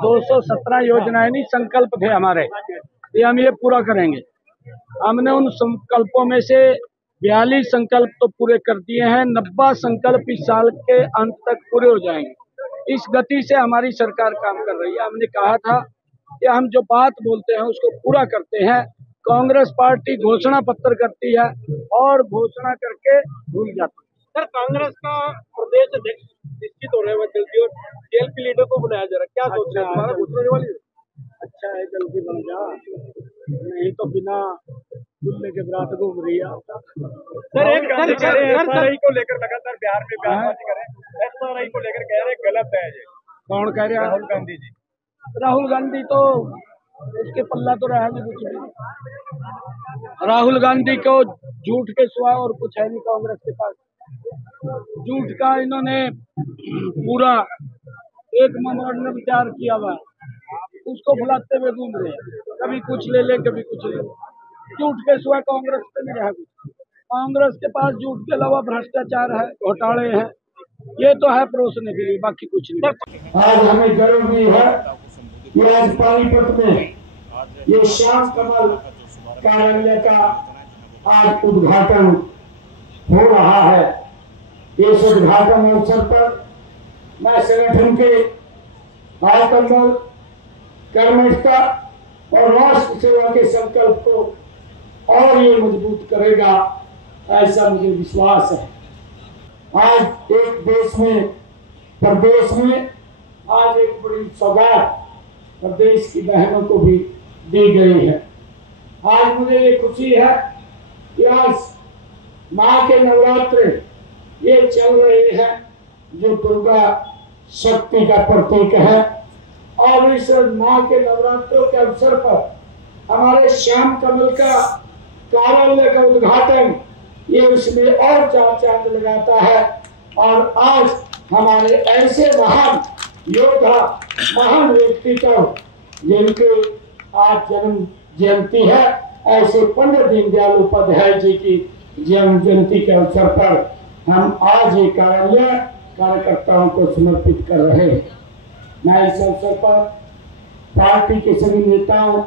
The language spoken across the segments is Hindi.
217 योजनाएं नहीं संकल्प थे हमारे, ये हम ये पूरा करेंगे। हमने उन संकल्पों में से 42 संकल्प तो पूरे कर दिए हैं। 90 संकल्प इस साल के अंत तक पूरे हो जाएंगे। इस गति से हमारी सरकार काम कर रही है। हमने कहा था कि हम जो बात बोलते हैं उसको पूरा करते हैं। कांग्रेस पार्टी घोषणा पत्र करती है और घोषणा करके भूल जाती है। सर, कांग्रेस का प्रदेश अध्यक्ष निश्चित हो रहे हैं जल्दी और जेएलपी लीडर को बुलाया जा रहा है, क्या सोच रहे हैं? हमारा घोषणा वाली अच्छा है, जल्दी बन जा, नहीं तो बिना खुलने के बरात घूम रही है। सर, एक एसआरआई को लेकर लगातार बिहार में बयानबाजी कर रहे हैं। एसआरआई को लेकर कह रहे हैं गलत है ये। कौन कह रहे हैं? राहुल गांधी जी। राहुल गांधी तो उसके पल्ला तो रहा नहीं कुछ भी। राहुल गांधी को झूठ के सिवा और कुछ है नहीं कांग्रेस के पास। झूठ का इन्होंने पूरा एक मेमोरेंडम तैयार किया हुआ, उसको भुलाते हुए घूम रहे हैं। कभी कुछ ले ले, कभी कुछ ले ले। झूठ के सिवा कांग्रेस पे नहीं रहा कुछ। कांग्रेस के पास झूठ के अलावा भ्रष्टाचार है, घोटाले हैं, ये तो है परोसने के लिए, बाकी कुछ नहीं। आज हमें गर्व भी है कि आज पानीपत में ये श्याम कमल कार्यालय का आज उद्घाटन हो रहा है। इस उद्घाटन अवसर पर मैं संगठन के आकर्मल कर्मठता और राष्ट्र सेवा के संकल्प को और ये मजबूत करेगा, ऐसा मुझे विश्वास है। आज एक देश में, प्रदेश में आज एक बड़ी सौगात प्रदेश की बहनों को भी दी गई है। आज मुझे ये खुशी है कि आज माँ के नवरात्र ये चल रहे हैं जो दुर्गा शक्ति का प्रतीक है, और इस माँ के नवरात्रों के अवसर पर हमारे श्याम कमल का कार्यालय का उद्घाटन ये उसमें और चार चांद लगाता है। और आज हमारे ऐसे महान योद्धा, महान व्यक्तित्व जिनके आज जन्म जयंती है, ऐसे पंडित दीनदयाल उपाध्याय जी की जन्म जयंती के अवसर पर हम आज ये कार्यालय कार्यकर्ताओं को समर्पित कर रहे हैं। मैं इस अवसर पर पार्टी के सभी नेताओं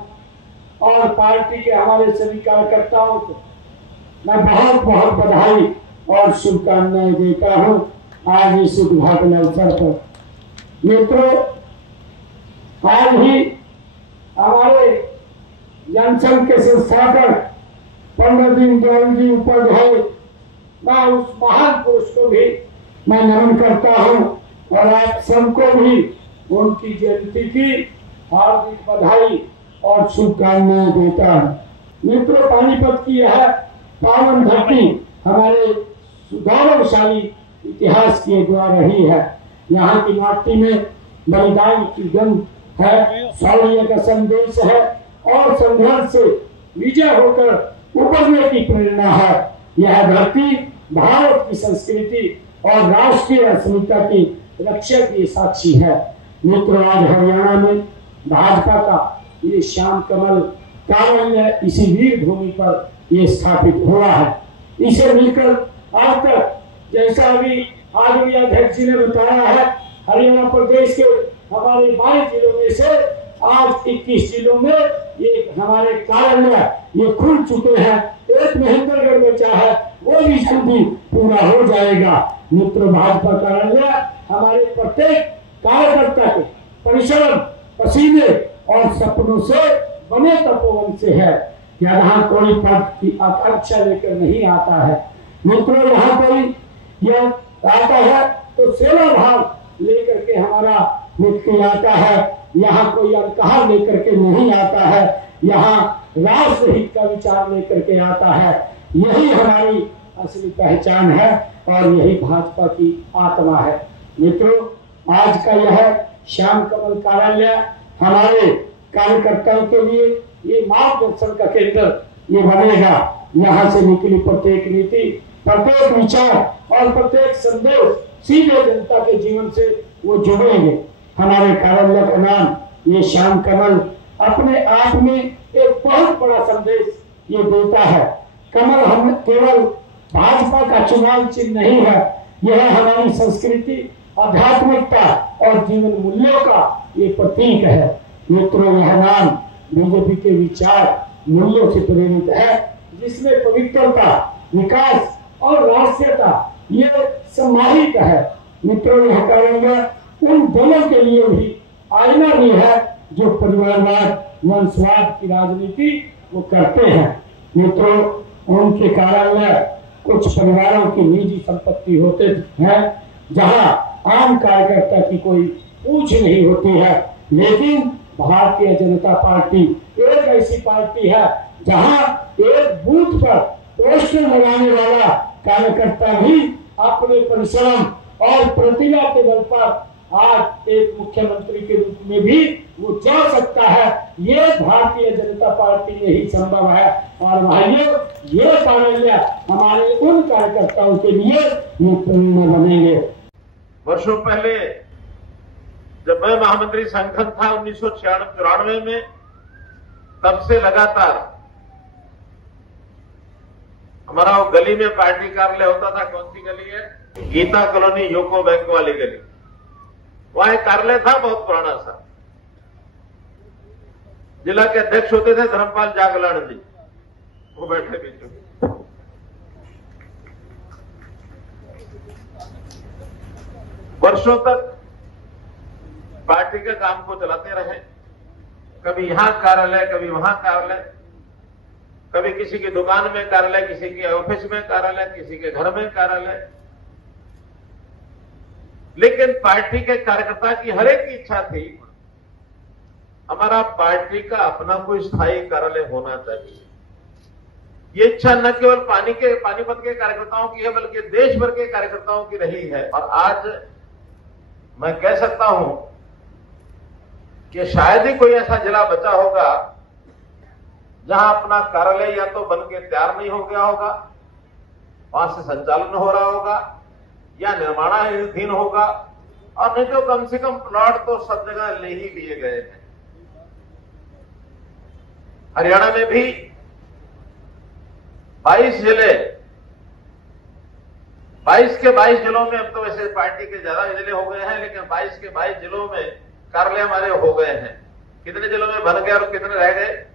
और पार्टी के हमारे सभी कार्यकर्ताओं को मैं बहुत बहुत बधाई और शुभकामनाएं देता हूं आज इस उद्घाटन अवसर पर। मित्रों, आज ही हमारे जनसंघ के संस्थापक पंडित दीनदयाल जी उपाध्याय, मैं उस महान पुरुष को भी मैं नमन करता हूं और आप सबको भी उनकी जयंती की हार्दिक बधाई और शुभकामनाएं देता हूं। मित्रों, पानीपत की यह पावन धरती हमारे गौरवशाली इतिहास की द्वार रही है। यहाँ की माटी में बलिदान की गंध है, शौर्य का संदेश है और संघर्ष से विजय होकर उबरने की प्रेरणा है। यह धरती भारत की संस्कृति और राष्ट्रीय अस्मिता की रक्षा की साक्षी है। मित्रों, आज हरियाणा में भाजपा का ये श्याम कमल कार्यालय इसी वीर भूमि पर ये स्थापित हुआ है। इसे मिलकर आज तक, जैसा अभी आदरणीय अध्यक्ष जी ने बताया है, हरियाणा प्रदेश के हमारे 22 जिलों में से आज 21 जिलों में ये हमारे कार्यालय ये खुल चुके हैं। एक महेंद्रगढ़ बचा है, वो भी जल्दी पूरा हो जाएगा। मित्र, भाजपा कार्यालय हमारे प्रत्येक कार्यकर्ता के परिश्रम, पसीने और सपनों से बने तपोवन से है। यहाँ कोई पद की आकांक्षा लेकर नहीं आता है। मित्रों, यहाँ कोई यह आता है तो सेवा भाव लेकर के हमारा व्यक्ति आता है। यहाँ कोई अहंकार लेकर के नहीं आता है, यहाँ राष्ट्र हित का विचार लेकर के आता है। यही हमारी असली पहचान है और यही भाजपा की आत्मा है। मित्रों, आज का यह श्याम कमल कार्यालय हमारे कार्यकर्ताओं के लिए ये मार्गदर्शन का केंद्र ये बनेगा। यहाँ से निकली प्रत्येक नीति, प्रत्येक विचार और प्रत्येक संदेश सीधे जनता के जीवन से वो जुड़ेंगे। हमारे कार्यालय का नाम ये श्याम कमल अपने आप में एक बहुत बड़ा संदेश ये देता है। कमल हम केवल भाजपा का चुनाव चिन्ह नहीं है, यह हमारी संस्कृति आध्यात्मिकता और जीवन मूल्यों का ये प्रतीक है। मित्रों, यह नाम बीजेपी के विचार मूल्यों से प्रेरित है, जिसमें पवित्रता, विकास और राष्ट्रीयता ये समाहित है। मित्रों, यह कार्यालय उन दोनों के लिए भी आईना भी है जो परिवारवाद, वंशवाद की राजनीति वो करते हैं। मित्रों, उनके कार्यालय कुछ परिवारों की निजी संपत्ति होते हैं, जहां आम कार्यकर्ता की कोई पूछ नहीं होती है। लेकिन भारतीय जनता पार्टी एक ऐसी पार्टी है जहां एक बूथ पर पोस्टर लगाने वाला कार्यकर्ता भी अपने परिश्रम और प्रतिभा के बल पर आज एक मुख्यमंत्री के रूप में भी वो जा सकता है। ये भारतीय जनता पार्टी में ही संभव है। और भाइयों, ये कार्यालय हमारे उन कार्यकर्ताओं के लिए ये प्रेरणा बनेंगे। वर्षों पहले जब मैं महामंत्री संगठन था 1994 में, तब से लगातार हमारा वो गली में पार्टी कार्यालय होता था। कौन सी गली है? गीता कॉलोनी, यूको बैंक वाली गली। वहां एक कार्यालय था बहुत पुराना सा। जिला के अध्यक्ष होते थे धर्मपाल जागलान जी, वो बैठे बीच में। वर्षों तक पार्टी के काम को चलाते रहे। कभी यहां कार्यालय, कभी वहां कार्यालय, कभी किसी की दुकान में कार्यालय, किसी के ऑफिस में कार्यालय, किसी के घर में कार्यालय। लेकिन पार्टी के कार्यकर्ता की हर एक की इच्छा थी हमारा पार्टी का अपना कोई स्थायी कार्यालय होना चाहिए। ये इच्छा न केवल पानीपत के कार्यकर्ताओं की है, बल्कि देश भर के कार्यकर्ताओं की रही है। और आज मैं कह सकता हूं कि शायद ही कोई ऐसा जिला बचा होगा जहां अपना कार्यालय या तो बन के तैयार नहीं हो गया होगा, वहां से संचालन हो रहा होगा या निर्माणाधीन होगा, और नहीं तो कम से कम प्लॉट तो सब जगह ले ही लिए गए हैं। हरियाणा में भी 22 जिले, 22 के 22 जिलों में, अब तो वैसे पार्टी के ज्यादा जिले हो गए हैं, लेकिन 22 के 22 जिलों में कार्यालय हमारे हो गए हैं। कितने जिलों में बन गए और कितने रह गए?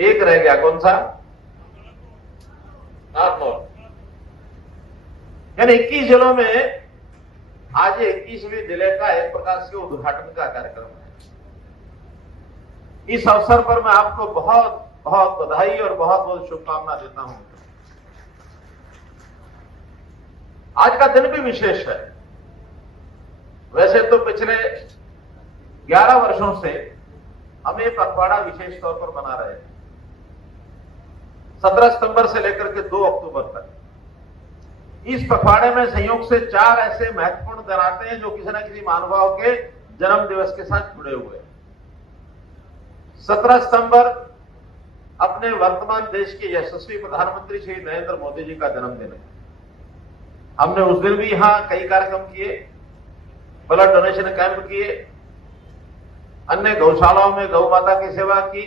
एक रह गया। कौन सा? नागौर। यानी 21 जिलों में आज 21वें जिले का एक प्रकार से उद्घाटन का कार्यक्रम है। इस अवसर पर मैं आपको बहुत बहुत बधाई और बहुत बहुत शुभकामना देता हूं। आज का दिन भी विशेष है। वैसे तो पिछले 11 वर्षों से हम एक पखवाड़ा विशेष तौर पर मना रहे हैं, 17 सितंबर से लेकर के 2 अक्टूबर तक। इस पखवाड़े में संयोग से 4 ऐसे महत्वपूर्ण दिन आते हैं जो किसी न किसी महानुभाव के जन्म दिवस के साथ जुड़े हुए हैं। 17 सितंबर अपने वर्तमान देश के यशस्वी प्रधानमंत्री श्री नरेंद्र मोदी जी का जन्मदिन है। हमने उस दिन भी यहां कई कार्यक्रम किए, ब्लड डोनेशन कैंप किए, अन्य गौशालाओं में गौ माता की सेवा की,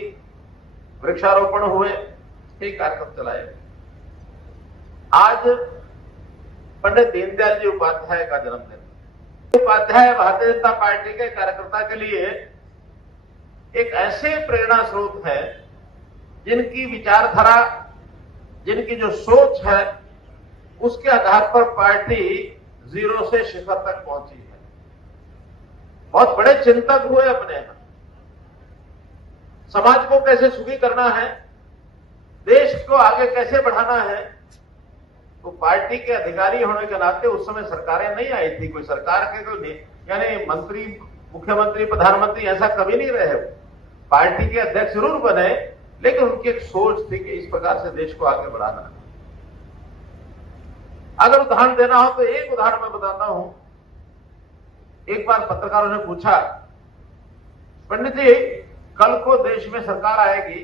वृक्षारोपण हुए, कई कार्यक्रम चलाए। आज पंडित दीनदयाल जी उपाध्याय का जन्मदिन। उपाध्याय भारतीय जनता पार्टी के कार्यकर्ता के लिए एक ऐसे प्रेरणा स्रोत है जिनकी विचारधारा, जिनकी जो सोच है, उसके आधार पर पार्टी जीरो से शिखर तक पहुंची है। बहुत बड़े चिंतक हुए अपने यहां। समाज को कैसे सुखी करना है, देश को आगे कैसे बढ़ाना है, तो पार्टी के अधिकारी होने के नाते उस समय सरकारें नहीं आई थी। कोई सरकार के कोई यानी मंत्री, मुख्यमंत्री, प्रधानमंत्री ऐसा कभी नहीं रहे। पार्टी के अध्यक्ष जरूर बने, लेकिन उनकी एक सोच थी कि इस प्रकार से देश को आगे बढ़ाना है। अगर उदाहरण देना हो तो एक उदाहरण मैं बताता हूं। एक बार पत्रकारों ने पूछा, पंडित जी कल को देश में सरकार आएगी,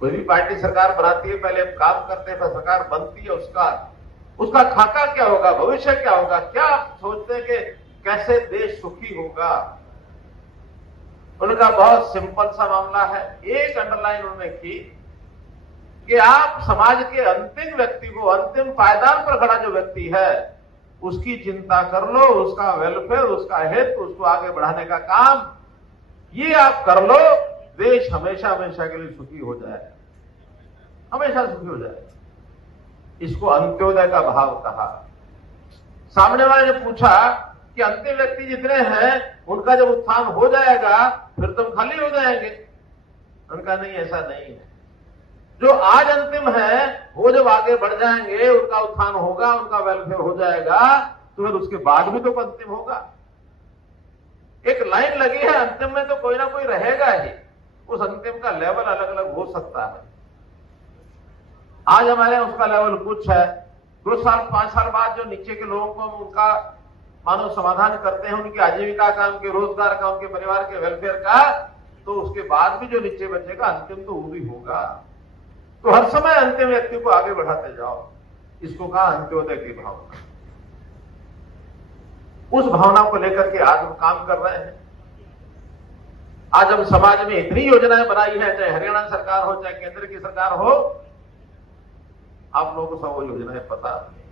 कोई भी पार्टी सरकार बनाती है, पहले हम काम करते हैं, फिर सरकार बनती है, उसका खाका क्या होगा, भविष्य क्या होगा, क्या आप सोचते हैं कि कैसे देश सुखी होगा? उनका बहुत सिंपल सा मामला है। एक अंडरलाइन उन्होंने की कि आप समाज के अंतिम व्यक्ति को, अंतिम पायदान पर खड़ा जो व्यक्ति है, उसकी चिंता कर लो, उसका वेलफेयर, उसका हित, उसको आगे बढ़ाने का काम ये आप कर लो, देश हमेशा हमेशा के लिए सुखी हो जाए, हमेशा सुखी हो जाए। इसको अंत्योदय का भाव कहा। सामने वाले ने पूछा कि अंतिम व्यक्ति जितने हैं उनका जब उत्थान हो जाएगा फिर तुम खाली हो जाएंगे। उनका नहीं, ऐसा नहीं है। जो आज अंतिम है वो जब आगे बढ़ जाएंगे, उनका उत्थान होगा, उनका वेलफेयर हो जाएगा, तो फिर उसके बाद भी तो अंतिम होगा। एक लाइन लगी है, अंतिम में तो कोई ना कोई रहेगा ही। उस अंतिम का लेवल अलग अलग हो सकता है। आज हमारे उसका लेवल कुछ है, 2 साल 5 साल बाद जो नीचे के लोगों को हम उनका मानव समाधान करते हैं, उनकी आजीविका का, उनके रोजगार का, उनके परिवार के वेलफेयर का, तो उसके बाद भी जो नीचे बचेगा अंतिम तो वो भी होगा। तो हर समय अंतिम व्यक्ति को आगे बढ़ाते जाओ। इसको कहा अंत्योदय की भावना। उस भावना को लेकर के आज हम काम कर रहे हैं। आज हम समाज में इतनी योजनाएं बनाई है, चाहे हरियाणा सरकार हो, चाहे केंद्र की सरकार हो, आप लोगों को सब वो योजनाएं पता है।